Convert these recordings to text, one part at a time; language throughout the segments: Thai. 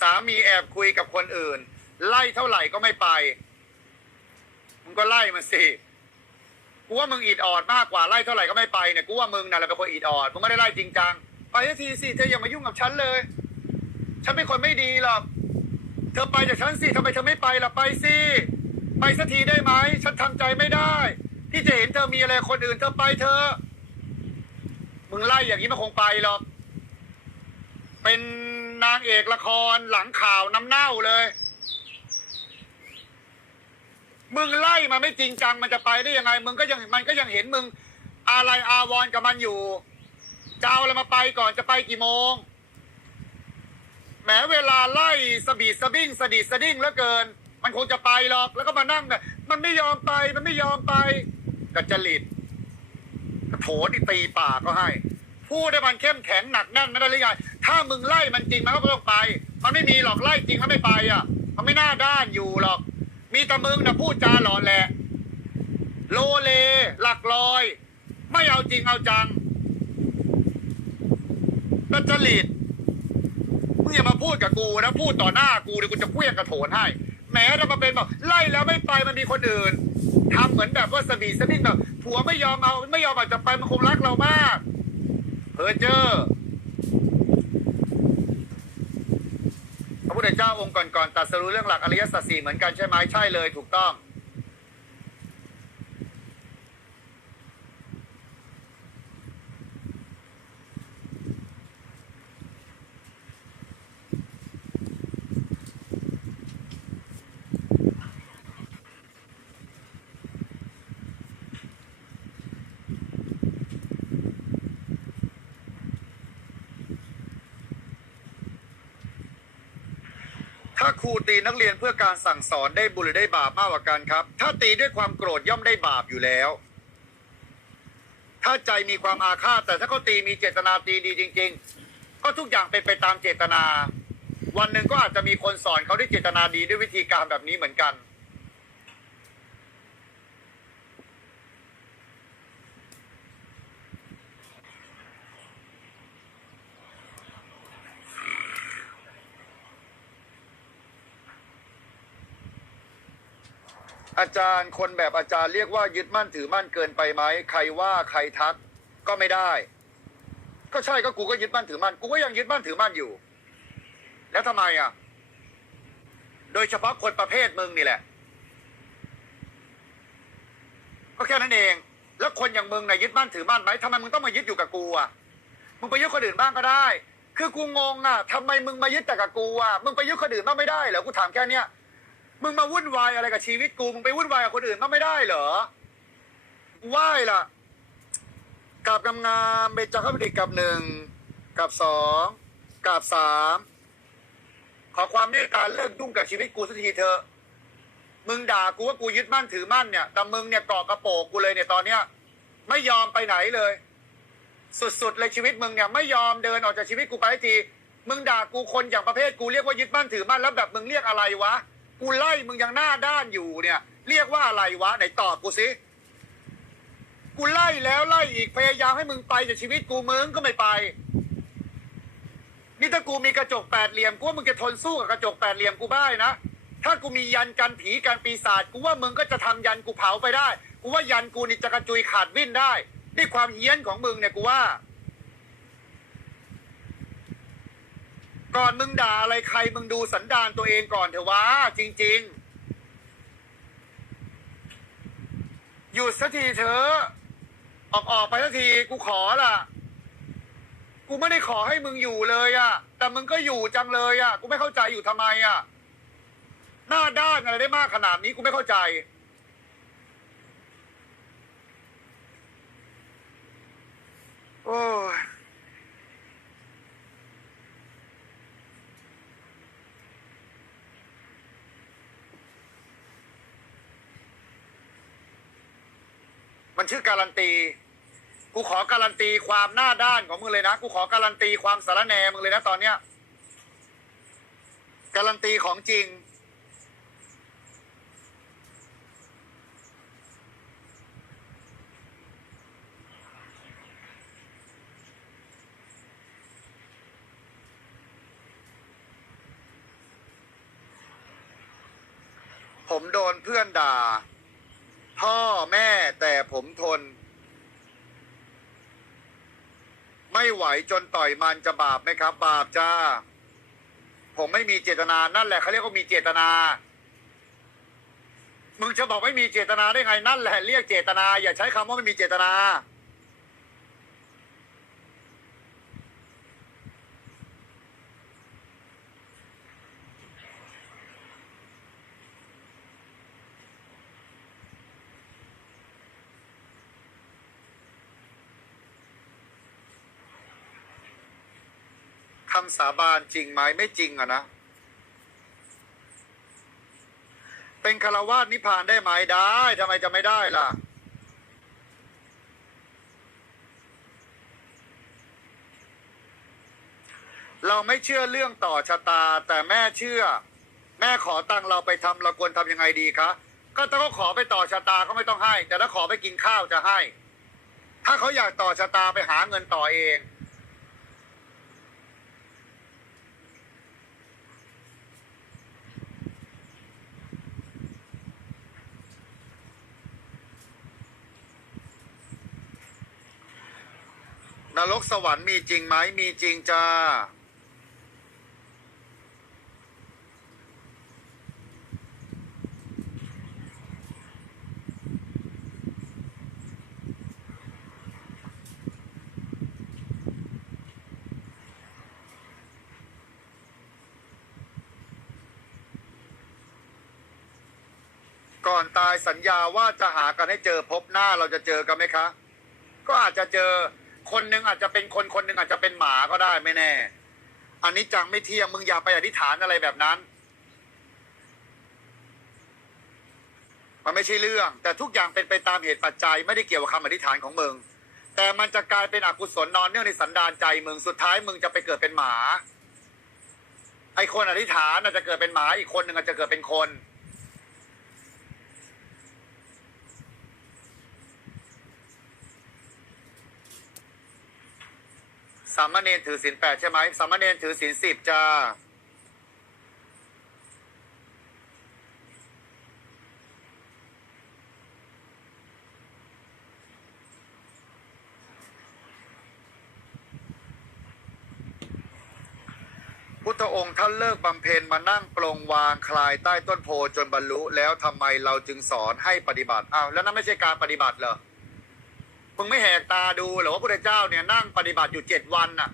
สามีแอบคุยกับคนอื่น ไล่เท่าไหร่ก็ไม่ไป มึงก็ไล่มันสิกูว่ามึงอิดออดมากกว่าไล่เท่าไหร่ก็ไม่ไปเนี่ยกูว่ามึงน่ะแหละเป็นคนอิดออดมึงไม่ได้ไล่จริงจังไปสักทีสิเธออย่ามายุ่งกับฉันเลย ฉันเป็นคนไม่ดีหรอกเธอไปจากฉันสิทำไมเธอไม่ไปล่ะไปสิไปสักทีได้ไหมฉันทำใจไม่ได้ ที่จะเห็นเธอมีอะไรคนอื่นเธอไปเธอ มึงไล่อย่างนี้มันคงไปหรอกเป็น นางเอกละครหลังข่าวน้ำเน่าเลย มึงไล่มาไม่จริงจังมันจะไปได้ยังไง มึงก็ยังมันก็ยังเห็นมึง อะไรอาวรกับมันอยู่จะเอาอะไรมาไปก่อนจะไปกี่โมงแหมเวลาไล่สบีสบิ้งสดีดสดิ้งเหลือเกิน มันคงจะไปหรอกแล้วก็มานั่งเนี่ยมันไม่ยอมไปมันไม่ยอมไปกัจริตโถนี่ตีปากก็ให้ พูดให้มันเข้มแข็งหนักแน่นไม่ได้หรือไงถ้ามึงไล่มันจริงมันก็ต้องไป มันไม่มีหรอกไล่จริงมันไม่ไปอะ มันไม่น่าด้านอยู่หรอก มีแต่มึงนะพูดจาหล่อแหละ โลเล หลักลอย ไม่เอาจริงเอาจังก็จริตมึงอย่ามาพูดกับกูนะพูดต่อหน้ากูเดี๋ยวกูจะเพี้ยงกระโถนให้แหม้ถ้ามาเป็นบอกไล่แล้วไม่ไปมันมีคนอื่นทำเหมือนแบบว่าสบีสบิงแบบผัวไม่ยอมเอาไม่ยอมอาจจะไปมันคงรักเรามาก เพอเจอพระพุทธเจ้าองค์ก่อนๆตัดสรู้เรื่องหลักอริยสัจสี่เหมือนกันใช่ไหมใช่เลยถูกต้อง ถ้า ครูตีนักเรียนเพื่อการสั่งสอนได้บุญหรือได้บาปมากกว่ากันครับ ถ้าตีด้วยความโกรธย่อมได้บาปอยู่แล้ว ถ้าใจมีความอาฆาตแต่ถ้าเขาตีมีเจตนาตีดีจริง ๆ ก็ทุกอย่างเป็นไปตามเจตนา วันหนึ่งก็อาจจะมีคนสอนเขาด้วยเจตนาดีด้วยวิธีการแบบนี้เหมือนกัน อาจารย์คนแบบอาจารย์เรียกว่ายึดมั่นถือมั่นเกินไปไหมใครว่าใครทักก็ไม่ได้ ก็ใช่ก็กูก็ยึดมั่นถือมั่นกูก็ยังยึดมั่นถือมั่นอยู่ แล้วทำไมอะ โดยเฉพาะคนประเภทมึงนี่แหละ ก็แค่นั้นเอง แล้วคนอย่างมึงน่ะยึดมั่นถือมั่นไหมทำไมมึงต้องมายึดอยู่กับกูอะมึงไปยึดคนอื่นบ้างก็ได้ คือกูงงอะทำไมมึงมายึดแต่กับกูอะมึงไปยึดคนอื่นบ้างไม่ได้เหรอกูถามแค่เนี้ย มึงมาวุ่นวายอะไรกับชีวิตกู มึงไปวุ่นวายกับคนอื่นก็ไม่ได้เหรอไหว้ล่ะกราบงามเบญจขับดิกับหนึ่งกับสองกับสามขอความเมตตาเลิกยุ่งกับชีวิตกูสักทีเถอะมึงด่ากูว่ากูยึดมั่นถือมั่นเนี่ยแต่มึงเนี่ยเกาะกระโปรงกูเลยเนี่ยตอนเนี้ย ไม่ยอมไปไหนเลย สุดๆเลยชีวิตมึงเนี่ยไม่ยอมเดินออกจากชีวิตกูไปที มึงด่ากูคนอย่างประเภทกูเรียกว่ายึดมั่นถือมั่นแล้วแบบมึงเรียกอะไรวะ กูไล่มึงยังหน้าด้านอยู่เนี่ย เรียกว่าอะไรวะไหนตอบกูสิกูไล่แล้วไล่อีกพยายามให้มึงไปจากชีวิตกูมึงก็ไม่ไป นี่ถ้ากูมีกระจกแปดเหลี่ยมกูว่ามึงจะทนสู้กับกระจกแปดเหลี่ยมกูได้นะถ้ากูมียันกันผีกันปีศาจกูว่ามึงก็จะทำยันกูเผาไปได้ กูว่ายันกูนี่จะกระจุยขาดวิ่นได้นี่ความเฮี้ยนของมึงเนี่ยกูว่า ก่อนมึงด่าอะไรใครมึงดูสันดานตัวเองก่อนเถอะวะจริง ๆ หยุดสักทีเถอะออกออกไปสักทีกูขอล่ะ กูไม่ได้ขอให้มึงอยู่เลยอะแต่มึงก็อยู่จังเลยอะกูไม่เข้าใจอยู่ทำไมอะหน้าด้านอะไรได้มากขนาดนี้กูไม่เข้าใจ มันชื่อการันตี กูขอการันตีความหน้าด้านของมึงเลยนะ กูขอการันตีความสารแนมึงเลยนะตอนเนี้ย การันตีของจริง ผมโดนเพื่อนด่า พ่อแม่แต่ผมทน ไม่ไหวจนต่อยมันจะบาปไหมครับ บาปจ้า ผมไม่มีเจตนานั่นแหละเขาเรียกว่ามีเจตนา มึงจะบอกไม่มีเจตนาได้ไงนั่นแหละเรียกเจตนา อย่าใช้คำว่าไม่มีเจตนา คำสาบานจริงไหมไม่จริงอะนะ เป็นคารวาสนิพพานได้ไหมได้ทำไมจะไม่ได้ล่ะเราไม่เชื่อเรื่องต่อชะตา แต่แม่เชื่อ แม่ขอตังเราไปทำเราควรทำยังไงดีคะก็ถ้าเขาขอไปต่อชะตาก็ไม่ต้องให้ แต่ถ้าขอไปกินข้าวจะให้ ถ้าเขาอยากต่อชะตาไปหาเงินต่อเอง นรกสวรรค์มีจริงไหมมีจริงจ้า ก่อนตายสัญญาว่าจะหากันให้เจอพบหน้าเราจะเจอกันไหมคะ ก็อาจจะเจอ คนหนึ่งอาจจะเป็นคนคนหนึ่งอาจจะเป็นหมาก็ได้ไม่แน่ อันนี้จังไม่เที่ยงมึงอย่าไปอธิษฐานอะไรแบบนั้น มันไม่ใช่เรื่อง แต่ทุกอย่างเป็นไปตามเหตุปัจจัย ไม่ได้เกี่ยวกับคำอธิษฐานของมึง แต่มันจะกลายเป็นอกุศลนอนเนื่องในสันดานใจมึงสุดท้ายมึงจะไปเกิดเป็นหมาไอคนอธิษฐานอาจจะเกิดเป็นหมาอีกคนหนึ่งอาจจะเกิดเป็นคน สามเณรถือศีลแปดใช่ไหมสามเณรถือศีลสิบจ้าพุทธองค์ท่านเลิกบำเพ็ญมานั่งปลงวางคลายใต้ต้นโพจนบรรลุ แล้วทำไมเราจึงสอนให้ปฏิบัติอ้าวแล้วนั่นไม่ใช่การปฏิบัติเหรอ มึงไม่แหกตาดูเหรือว่าพระเจ้าเนี่ยนั่งปฏิบัติอยู่เจ็ดวันน่ะ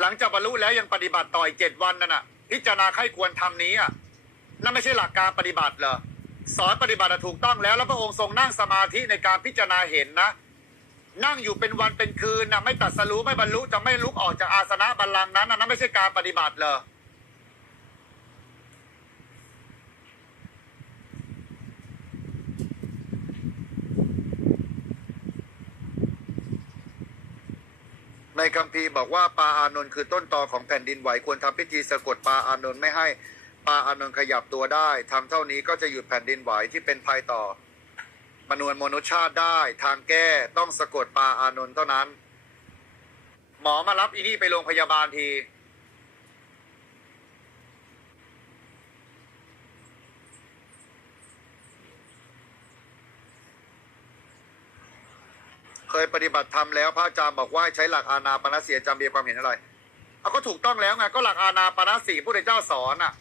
หลังจากบรรลุแล้วยังปฏิบัติต่ออีกเจ็ดวันนั่นน่ะ พิจารณาไข้ควรทำนี้อะนั่นไม่ใช่หลักการปฏิบัติเหรอสอนปฏิบัติอะถูกต้องแล้ว แล้วพระองค์ทรงนั่งสมาธิในการพิจารณาเห็นนะ นั่งอยู่เป็นวันเป็นคืนนะไม่ตัดสรู้ไม่บรรลุจะไม่ลุกออกจากอาสนะบัลลังก์นั้นนะนั่นไม่ใช่การปฏิบัติเหรอ คัมภีร์บอกว่าปาอานนท์คือต้นตอของแผ่นดินไหวควรทำพิธีสะกดปาอานนท์ไม่ให้ปาอานนท์ขยับตัวได้ทำเท่านี้ก็จะหยุดแผ่นดินไหวที่เป็นภัยต่อมนวนมนุษยชาติได้ ทางแก้ต้องสะกดปาอานนท์เท่านั้น หมอมารับอีนี่ไปโรงพยาบาลที ยปฏิบัติธรรมแล้วพระอาจารย์บอกว่าให้ใช้หลักอานาปณะเสียจำเบียความเห็นอะไรเอาก็ถูกต้องแล้วไงก็หลักอานาปณะสีพระเจ้าสอนอะ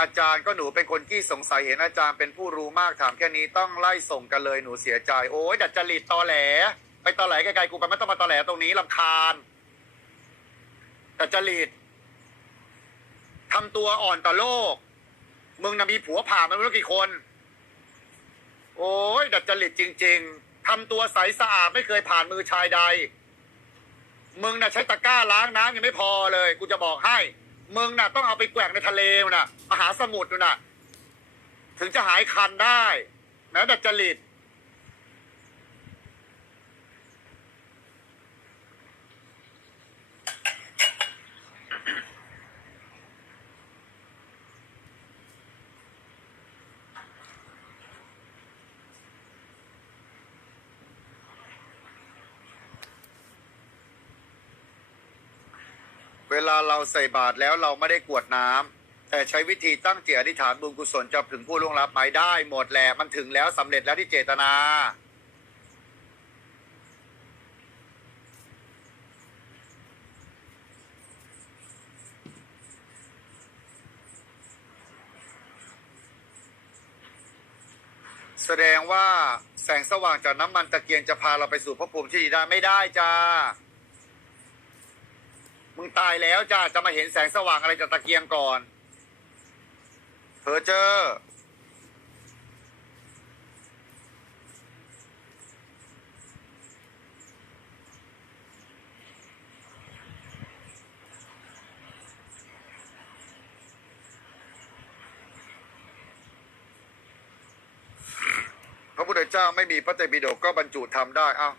อาจารย์ก็หนูเป็นคนที่สงสัยเห็นอาจารย์เป็นผู้รู้มากถามแค่นี้ต้องไล่ส่งกันเลยหนูเสียใจโอ้ยดัดจริตตอแหล ไปตอแหลไกลๆกูไปไม่ต้องมาตอแหลตรงนี้ลำคาญดัดจริตทำตัวอ่อนต่อโลกมึงน่ะมีผัวผ่ามันไม่รู้กี่คน โอ้ยดัดจริตจริง ๆ ทำตัวใสสะอาดไม่เคยผ่านมือชายใด มึงน่ะใช้ตะกร้าล้างน้ำยังไม่พอเลยกูจะบอกให้ มึงน่ะต้องเอาไปแกว่งในทะเลน่ะมหาสมุทรน่ะ ถึงจะหายคันได้แม้ดัดจริต เวลาเราใส่บาตรแล้วเราไม่ได้กวดน้แต่ใช้วิธีตั้งจิตอธิษฐานบุญกุศลจะถึงผู้ล่วงลับไหมได้หมดแหละมันถึงแล้วสำเร็จแล้วที่เจตนาแสดงว่าแสงสว่างจากน้ำมันตะเกียงจะพาเราไปสู่ภพภูมิที่ดีได้ไม่ได้จ้า มึงตายแล้วจ้าจะมาเห็นแสงสว่างอะไรจากตะเกียงก่อนเพอเจอพระพุทธเจ้าไม่มีพระไตรปิฎกก็บรรจุทำได้ เอ้า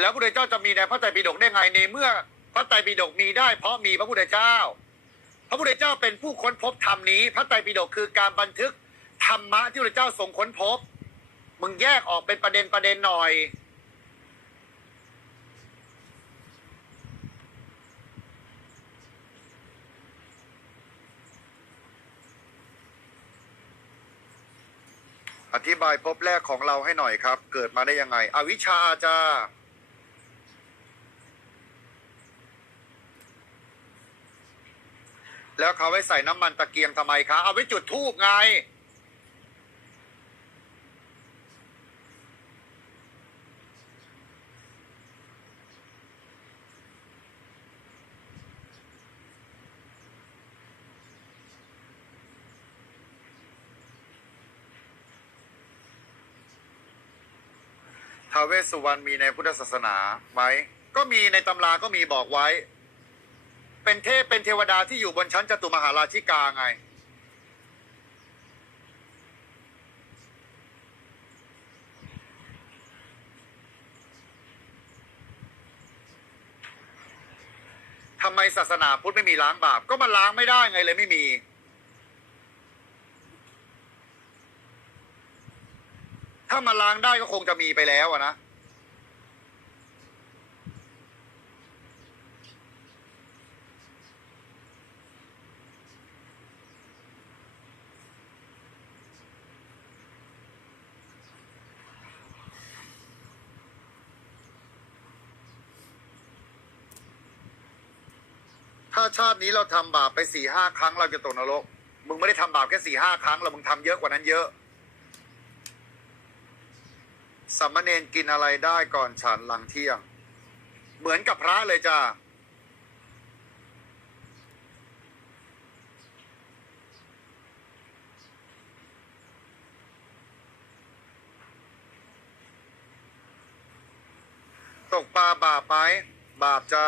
แล้วพระพุทธเจ้าจะมีในพระไตรปิฎกได้ไงในเมื่อ พระไตรปิฎกมีได้เพราะมีพระพุทธเจ้า พระพุทธเจ้าเป็นผู้ค้นพบธรรมนี้ พระไตรปิฎกคือการบันทึกธรรมะที่พระเจ้าทรงค้นพบ มึงแยกออกเป็นประเด็นประเด็นหน่อย อธิบายภพแรกของเราให้หน่อยครับ เกิดมาได้ยังไง อวิชชาจ้า แล้วเขาไว้ใส่น้ำมันตะเกียงทำไมคะ เอาไว้จุดทูบไง ทาวเวสสุวรรณมีในพุทธศาสนาไหม ก็มีในตำราก็มีบอกไว้ เป็นเทพเป็นเทวดาที่อยู่บนชั้นจตุมหาราชิกาไง ทำไมศาสนาพุทธไม่มีล้างบาป ก็มันล้างไม่ได้ไงเลยไม่มีถ้ามันล้างได้ก็คงจะมีไปแล้วนะ ถ้าชาตินี้เราทำบาปไปสี่ห้าครั้งเราจะตกนรก มึงไม่ได้ทำบาปแค่สี่ห้าครั้งแล้วมึงทำเยอะกว่านั้นเยอะสามเณรกินอะไรได้ก่อนฉันหลังเที่ยง เหมือนกับพระเลยจ้าตกปลาบาปไหมบาปจ้า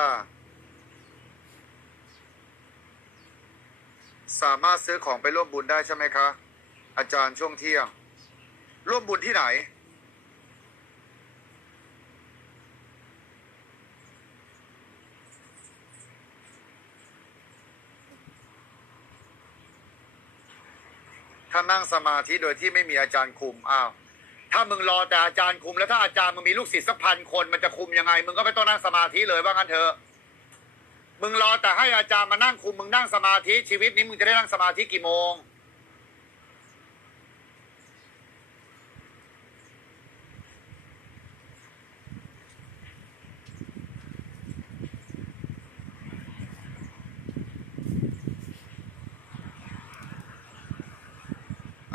สามารถซื้อของไปร่วมบุญได้ใช่ไหมคะ อาจารย์ช่วงเที่ยง ร่วมบุญที่ไหน ถ้านั่งสมาธิโดยที่ไม่มีอาจารย์คุมอ้าวถ้ามึงรอแต่อาจารย์คุมแล้วถ้าอาจารย์มึงมีลูกศิษย์สักพันคนมันจะคุมยังไง มึงก็ไม่ต้องนั่งสมาธิเลยว่างั้นเถอะ มึงรอแต่ให้อาจารย์มานั่งคุมมึงนั่งสมาธิชีวิตนี้มึงจะได้นั่งสมาธิกี่โมง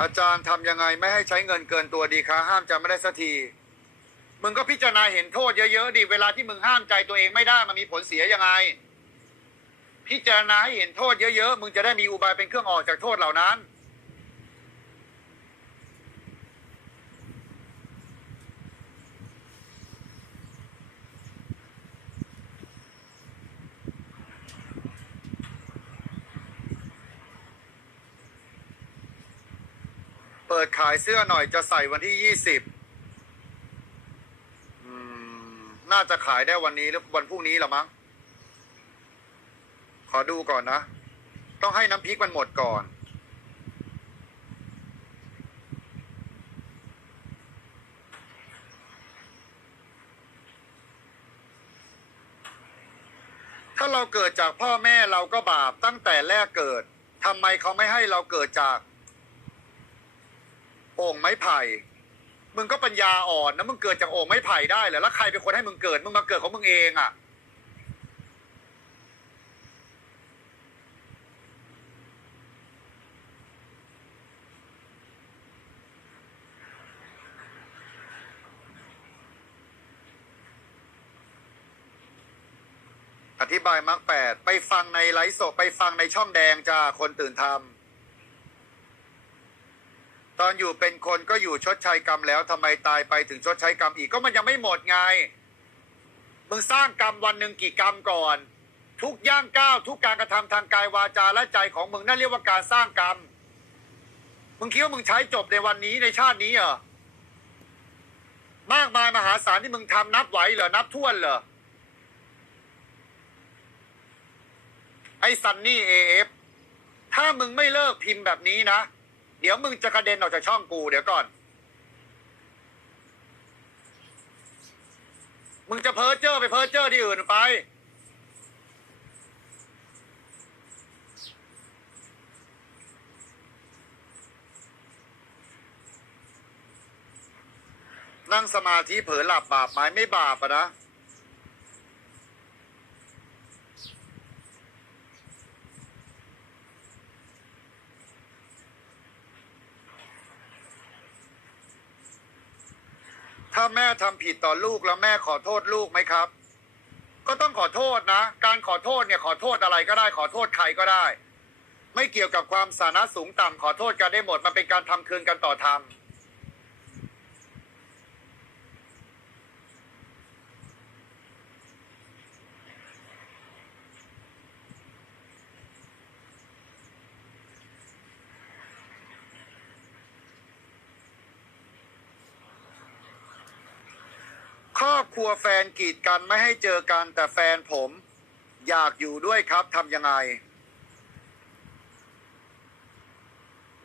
อาจารย์ทำยังไงไม่ให้ใช้เงินเกินตัวดีคะห้ามใจไม่ได้สักทีมึงก็พิจารณาเห็นโทษเยอะๆดิเวลาที่มึงห้ามใจตัวเองไม่ได้มันมีผลเสียยังไง พิจารณาให้เห็นโทษเยอะๆ มึงจะได้มีอุบายเป็นเครื่องออกจากโทษเหล่านั้น เปิดขายเสื้อหน่อยจะใส่วันที่ยี่สิบน่าจะขายได้วันนี้หรือวันพรุ่งนี้หรอมั้ง ขอดูก่อนนะ ต้องให้น้ำพริกมันหมดก่อน ถ้าเราเกิดจากพ่อแม่เราก็บาปตั้งแต่แรกเกิดทำไมเขาไม่ให้เราเกิดจากโอ่งไม้ไผ่ มึงก็ปัญญาอ่อนนะมึงเกิดจากโอ่งไม้ไผ่ได้เหรอแล้วใครเป็นคนให้มึงเกิด มึงมาเกิดของมึงเองอะ่ะ ธิบายมรรคแปดไปฟังในไลฟ์สดไปฟังในช่องแดงจ้าคนตื่นทำตอนอยู่เป็นคนก็อยู่ชดใช้กรรมแล้วทำไมตายไปถึงชดใช้กรรมอีกก็มันยังไม่หมดไงมึงสร้างกรรมวันหนึ่งกี่กรรมก่อน ทุกย่างก้าวทุกการกระทำทางกายวาจาและใจของมึงนั่นเรียกว่าการสร้างกรรม มึงคิดว่ามึงใช้จบในวันนี้ในชาตินี้เหรอมากมายมหาศาลที่มึงทำนับไหวเหรอนับท้วนเหรอ ไอ้ซันนี่เอฟถ้ามึงไม่เลิกพิมพ์แบบนี้นะ เดี๋ยวมึงจะกระเด็นออกจากช่องกูเดี๋ยวก่อน มึงจะเพ้อเจ้อไปเพ้อเจ้อที่อื่นไป นั่งสมาธิเผลอหลับบาปไหมไม่บาปอะนะ ถ้าแม่ทำผิดต่อลูกแล้วแม่ขอโทษลูกไหมครับ ก็ต้องขอโทษนะ การขอโทษเนี่ยขอโทษอะไรก็ได้ขอโทษใครก็ได้ ไม่เกี่ยวกับความสานะสูงต่ำขอโทษกันได้หมดมันเป็นการทำคืนกันต่อธร ครอบครัวแฟนกีดกันไม่ให้เจอกันแต่แฟนผม อยากอยู่ด้วยครับทำยังไง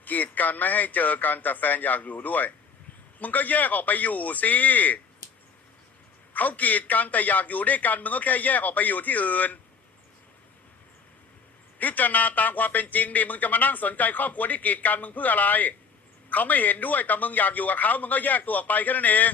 กีดกันไม่ให้เจอกันแต่แฟนอยากอยู่ด้วย มึงก็แยกออกไปอยู่สิเขากีดกันแต่อยากอยู่ด้วยกันมึงก็แค่แยกออกไปอยู่ที่อื่น พิจารณาตามความเป็นจริงดิมึงจะมานั่งสนใจครอบครัวที่กีดกันมึงเพื่ออะไรเขาไม่เห็นด้วยแต่มึงอยากอยู่กับเขามึงก็แยกตัวออกไปแค่นั้นเอง